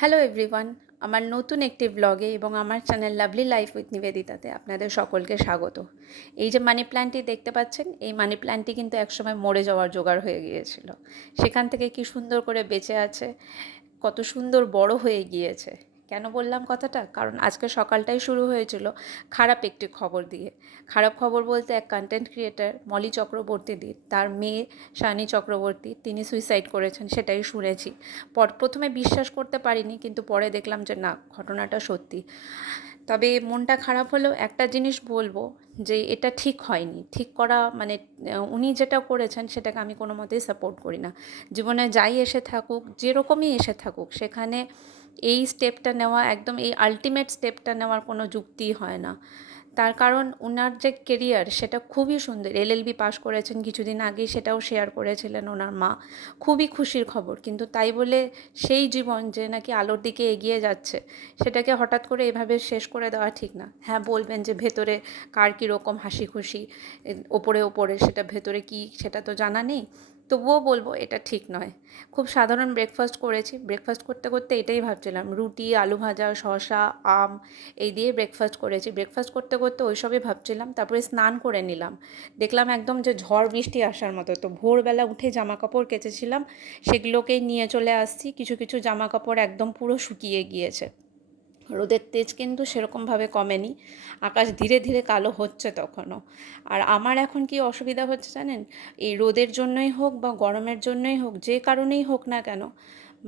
Hello everyone, আমার নতুন একটি ব্লগে এবং আমার চ্যানেল লাভলি লাইফ উইথ নিবেদিতাতে আপনাদের সকলকে স্বাগত। এই যে মানি প্ল্যান্টটি দেখতে পাচ্ছেন, এই মানি প্ল্যান্টটি কিন্তু একসময় মরে যাওয়ার জোগাড় হয়ে গিয়েছিল। সেখান থেকে কি সুন্দর করে বেঁচে আছে, কত সুন্দর বড় হয়ে গিয়েছে। কেন বললাম কথাটা? কারণ আজকে সকালটাই শুরু হয়েছিল খারাপ একটি খবর দিয়ে। খারাপ খবর বলতে এক কন্টেন্ট ক্রিয়েটার মলি চক্রবর্তীদি, তার মেয়ে শানি চক্রবর্তী, তিনি সুইসাইড করেছেন, সেটাই শুনেছি। প্রথমে বিশ্বাস করতে পারিনি, কিন্তু পরে দেখলাম যে না, ঘটনাটা সত্যি। তবে মনটা খারাপ হলেও একটা জিনিস বলবো, যে এটা ঠিক হয়নি। ঠিক করা মানে উনি যেটা করেছেন সেটাকে আমি কোনো মতেই সাপোর্ট করি না। জীবনে যাই এসে থাকুক, যেরকমই এসে থাকুক, সেখানে এই স্টেপটা নেওয়া, একদম এই আলটিমেট স্টেপটা নেওয়ার কোনো যুক্তিই হয় না। তার কারণ ওনার যে কেরিয়ার সেটা খুবই সুন্দর। এলএলবি পাশ করেছেন কিছুদিন আগেই, সেটাও শেয়ার করেছিলেন ওনার মা। খুবই খুশির খবর। কিন্তু তাই বলে সেই জীবন যে নাকি আলোর দিকে এগিয়ে যাচ্ছে, সেটাকে হঠাৎ করে এভাবে শেষ করে দেওয়া ঠিক না। হ্যাঁ, বলবেন যে ভেতরে কার কীরকম হাসি খুশি, ওপরে ওপরে সেটা ভেতরে কি সেটা তো জানা নেই। তবুও বলবো এটা ঠিক নয়। খুব সাধারণ ব্রেকফাস্ট করেছি। ব্রেকফাস্ট করতে করতে এটাই ভাবছিলাম, রুটি, আলু ভাজা, শসা, আম, এই দিয়ে ব্রেকফাস্ট করেছি। ব্রেকফাস্ট করতে করতে ওইসবই ভাবছিলাম। তারপরে স্নান করে নিলাম। দেখলাম একদম যে ঝড় বৃষ্টি আসার মতো। তো ভোরবেলা উঠে জামা কাপড় কেচেছিলাম, সেগুলোকেই নিয়ে চলে আসছি। কিছু কিছু জামা কাপড় একদম পুরো শুকিয়ে গিয়েছে। রোদের তেজ কিন্তু সেরকমভাবে কমেনি। আকাশ ধীরে ধীরে কালো হচ্ছে তখনও। আর আমার এখন কি অসুবিধা হচ্ছে জানেন? এই রোদের জন্যই হোক বা গরমের জন্যই হোক, যে কারণেই হোক না কেন,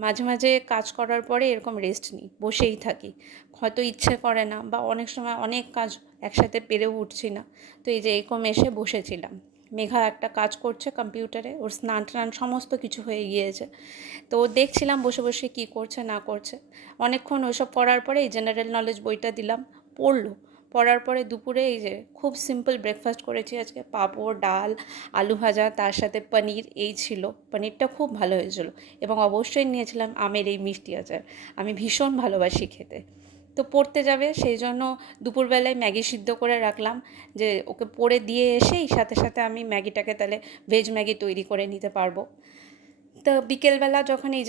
মাঝে মাঝে কাজ করার পরে এরকম রেস্ট নিই, বসেই থাকি। হয়তো ইচ্ছে করে না, বা অনেক সময় অনেক কাজ একসাথে পেরেও উঠছি না। তো এই যে এরকম এসে বসেছিলাম। মেঘা একটা কাজ করছে কম্পিউটারে, ওর স্নান টান সমস্ত কিছু হয়ে গিয়েছে। তো দেখছিলাম বসে বসে কী করছে না করছে। অনেকক্ষণ ওইসব করার পরে এই জেনারেল নলেজ বইটা দিলাম, পড়লো। পড়ার পরে দুপুরে এই যে খুব সিম্পল ব্রেকফাস্ট করেছি আজকে, পাঁপড়, ডাল, আলু ভাজা, তার সাথে পনির, এই ছিল। পনিরটা খুব ভালো হয়েছিল। এবং অবশ্যই নিয়েছিলাম আমের এই মিষ্টি আচার। আমি ভীষণ ভালোবাসি খেতে। তো পড়তে যাবে সেই জন্য দুপুরবেলায় ম্যাগি সিদ্ধ করে রাখলাম, যে ওকে পড়ে দিয়ে এসেই সাথে সাথে আমি ম্যাগিটাকে তাহলে ভেজ ম্যাগি তৈরি করে নিতে পারবো। তো বিকেলবেলা যখন এই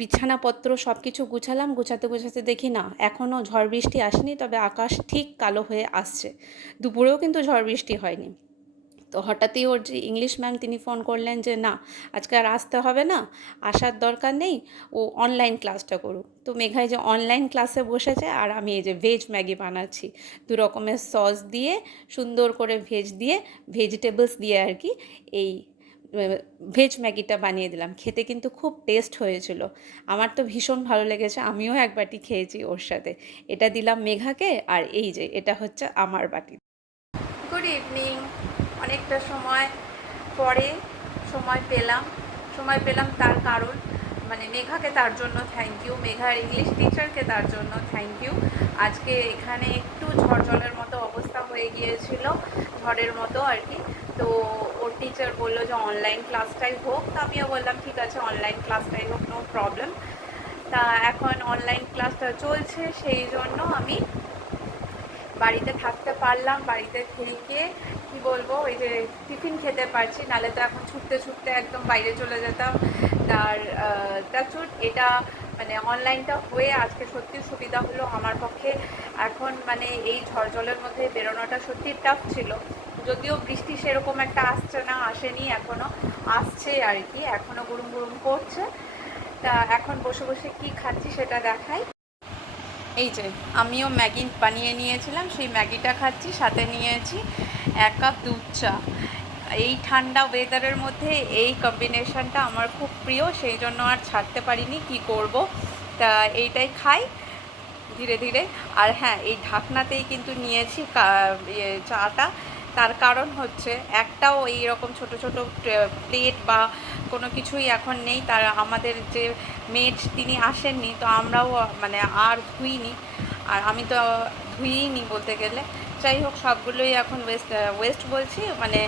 বিছানাপত্র সব কিছু গুছালাম, গুছাতে গুছাতে দেখি না, এখনও ঝড় বৃষ্টি আসেনি, তবে আকাশ ঠিক কালো হয়ে আসছে। দুপুরেও কিন্তু ঝড় বৃষ্টি হয়নি। তো হঠাৎই ওর যে ইংলিশ ম্যাম, তিনি ফোন করলেন যে না, আজকে আর আসতে হবে না, আসার দরকার নেই, ও অনলাইন ক্লাসটা করুক। তো মেঘায় যে অনলাইন ক্লাসে বসেছে, আর আমি এই যে ভেজ ম্যাগি বানাচ্ছি। দু রকমের সস দিয়ে, সুন্দর করে ভেজ দিয়ে, ভেজিটেবলস দিয়ে আর কি, এই ভেজ ম্যাগিটা বানিয়ে দিলাম। খেতে কিন্তু খুব টেস্ট হয়েছিল। আমার তো ভীষণ ভালো লেগেছে, আমিও এক বাটি খেয়েছি ওর সাথে। এটা দিলাম মেঘাকে, আর এই যে এটা হচ্ছে আমার বাটি। Good evening. অনেকটা সময় পরে সময় পেলাম তার কারণ, মানে মেঘাকে তার জন্য থ্যাংক ইউ, মেঘার ইংলিশ টিচারকে তার জন্য থ্যাংক ইউ। আজকে এখানে একটু ঝড় জলের মতো অবস্থা হয়ে গিয়েছিল, ঝড়ের মতো আর কি। তো ওর টিচার বললো যে অনলাইন ক্লাসটাই হোক। তো আমিও বললাম ঠিক আছে, অনলাইন ক্লাসটাই হোক, নো প্রবলেম। তা এখন অনলাইন ক্লাসটা চলছে, সেই জন্য আমি বাড়িতে থাকতে পারলাম। বাড়িতে থেকে কি বলবো, ওই যে টিফিন খেতে পারছি, নাহলে তো এখন ছুটতে ছুটতে একদম বাইরে চলে যেতাম। তার টাচুট এটা মানে অনলাইনটা হয়ে আজকে সত্যি সুবিধা হলো আমার পক্ষে। এখন মানে এই ঝড় জলের মধ্যে বেরোনোটা সত্যি টাফ ছিল। যদিও বৃষ্টি সেরকম একটা আসেনি এখনও, আসছে আর কি, এখনও গুড়ুম গুড়ুম করছে। তা এখন বসে বসে কি খাচ্ছি সেটা দেখাই। এই যে আমিও ম্যাগি বানিয়ে নিয়েছিলাম, সেই ম্যাগিটা খাচ্ছি, সাথে নিয়েছি 1 কাপ দুধ চা। এই ঠান্ডা ওয়েদারের মধ্যে এই কম্বিনেশনটা আমার খুব প্রিয়, সেই জন্য আর ছাড়তে পারিনি, কি করব। তা এইটাই খাই ধীরে ধীরে। আর হ্যাঁ, এই ঢাকনাতেই কিন্তু নিয়েছি চাটা। তার কারণ হচ্ছে, একটাও এইরকম ছোট ছোট প্লেট বা কোনো কিছুই এখন নেই। তার আমাদের যে মেড, তিনি আসেননি, তো আমরাও মানে আর ধুইনি, আর আমি তো ধুইনি বলতে গেলে। যাই হোক, সবগুলোই এখন ওয়েস্ট বলছি, মানে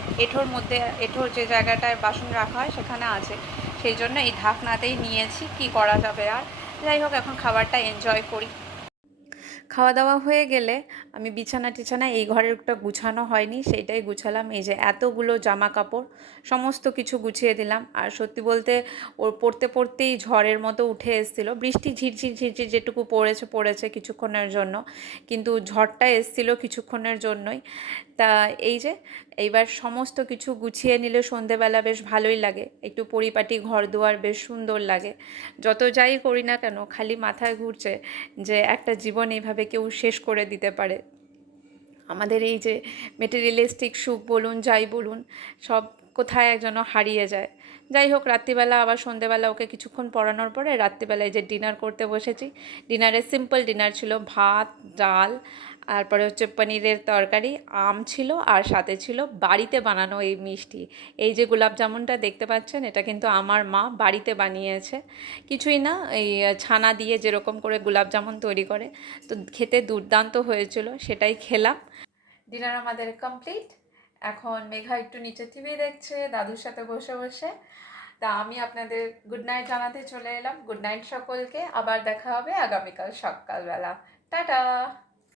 এঁঠোর যে জায়গাটায় বাসন রাখা হয় সেখানে আছে। সেই জন্য এই ঢাকনাতেই নিয়েছি, কি করা যাবে আর। যাই হোক, এখন খাবারটা এনজয় করি। খাওয়া দাওয়া হয়ে গেলে আমি বিছানা টিছানা এই ঘরেরটা গুছানো হয়নি, সেইটাই গুছালাম। এই যে এতগুলো জামা কাপড় সমস্ত কিছু গুছিয়ে দিলাম। আর সত্যি বলতে ওর পড়তে পড়তেই ঝড়ের মতো উঠে এসেছিলো। বৃষ্টি ঝিরঝির ঝিরঝির যেটুকু পড়েছে কিছুক্ষণের জন্য, কিন্তু ঝড়টা এসেছিলো কিছুক্ষণের জন্যই। তা এই যে এইবার সমস্ত কিছু গুছিয়ে নিলে সন্ধেবেলা বেশ ভালোই লাগে, একটু পরিপাটি ঘর দুয়ার বেশ সুন্দর লাগে। যত যাই করি না কেন খালি মাথায় ঘুরছে যে একটা জীবন এইভাবে কেউ শেষ করে দিতে পারে। আমাদের এই যে মেটেরিয়ালিস্টিক সুখ বলুন যাই বলুন, সব কোথায় যেন হারিয়ে যায়। যাই হোক, রাত্রিবেলা আবার সন্ধেবেলা ওকে কিছুক্ষণ পড়ানোর পরে রাত্রিবেলায় যে ডিনার করতে বসেছি। ডিনারে সিম্পল ডিনার ছিল, ভাত, ডাল, তারপরে হচ্ছে পনিরের তরকারি, আম ছিল, আর সাথে ছিল বাড়িতে বানানো এই মিষ্টি। এই যে গোলাপ জামুনটা দেখতে পাচ্ছেন, এটা কিন্তু আমার মা বাড়িতে বানিয়েছে। কিছুই না, এই ছানা দিয়ে যেরকম করে গোলাপ জামুন তৈরি করে, তো খেতে দুর্দান্ত হয়েছিল, সেটাই খেলাম। ডিনার আমাদের কমপ্লিট। এখন মেঘা একটু নিচে টিভি দেখছে দাদুর সাথে বসে বসে। তা আমি আপনাদের গুড নাইট জানাতে চলে এলাম। গুড নাইট সকলকে, আবার দেখা হবে আগামীকাল সকালবেলা। টাটা।